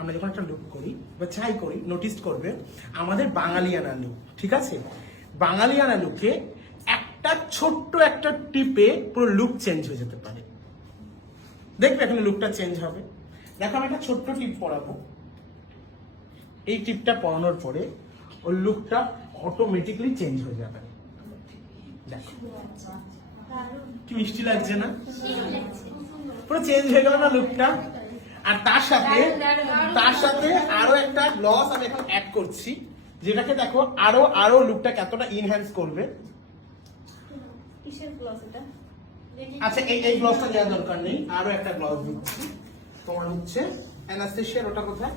আমরা যখন একটা লুক করি বা ছাই করি, নোটিস করবে আমাদের বাঙালিয়ানা লুক, ঠিক আছে? বাঙালিয়ানা লুকে একটা ছোট্ট একটা টিপে পুরো লুক চেঞ্জ হয়ে যেতে পারে। দেখবে এখানে লুকটা চেঞ্জ হবে। দেখো আমি একটা ছোট্ট টিপ পরাবো, এই টিপটা পরানোর পরে ওর লুকটা অটোমেটিকলি চেঞ্জ হয়ে যাবে। দেখো কি মিষ্টি লাগছে না? পুরো চেঞ্জ হয়ে গেল না লুকটা? আর তার সাথে আরো একটা গ্লস আমি এখন অ্যাড করছি, যেটাকে দেখো আরো লুকটা কতটা ইনহ্যান্স করবে। আচ্ছা এই গ্লসটা দেওয়ার দরকার নেই, আরো একটা গ্লস দিচ্ছি। তোমার হচ্ছে অ্যানাস্টেশিয়ার, ওটা কোথায়?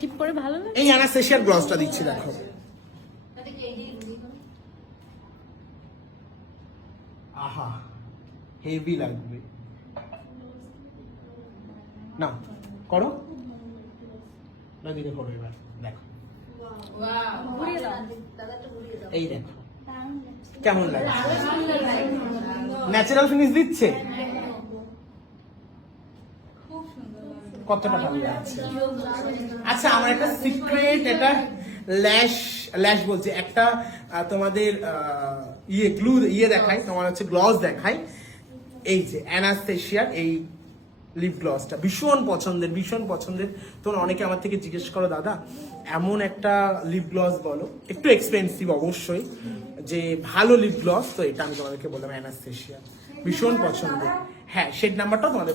টিপ করে ভালো লাগে। এই অ্যানাস্টেশিয়ার গ্লসটা দিচ্ছি, দেখো। আহা হেভি লাগবে না? করো না, দিকে করো এবার। দেখো এই দেখো কেমন লাগে, ন্যাচারাল ফিনিশ দিচ্ছে, কতটা ভালো লাগছে। আচ্ছা আমার একটা সিক্রেট, এটা ল্যাশ বলছে একটা তোমাদের গ্লু দেখাই, তোমার হচ্ছে গ্লস দেখাই। এই যে অ্যানাস্টেশিয়ার এই লিপ গ্লসটা ভীষণ পছন্দের। তোমরা অনেকে আমার থেকে জিজ্ঞেস করো, দাদা এমন একটা লিপ গ্লস বলো, একটু এক্সপেন্সিভ অবশ্যই, যে ভালো লিপ গ্লস। তো এটা আমি তোমাদেরকে বললাম অ্যানাস্টেশিয়া, ভীষণ পছন্দের। হ্যাঁ শেড নাম্বারটাও তোমাদের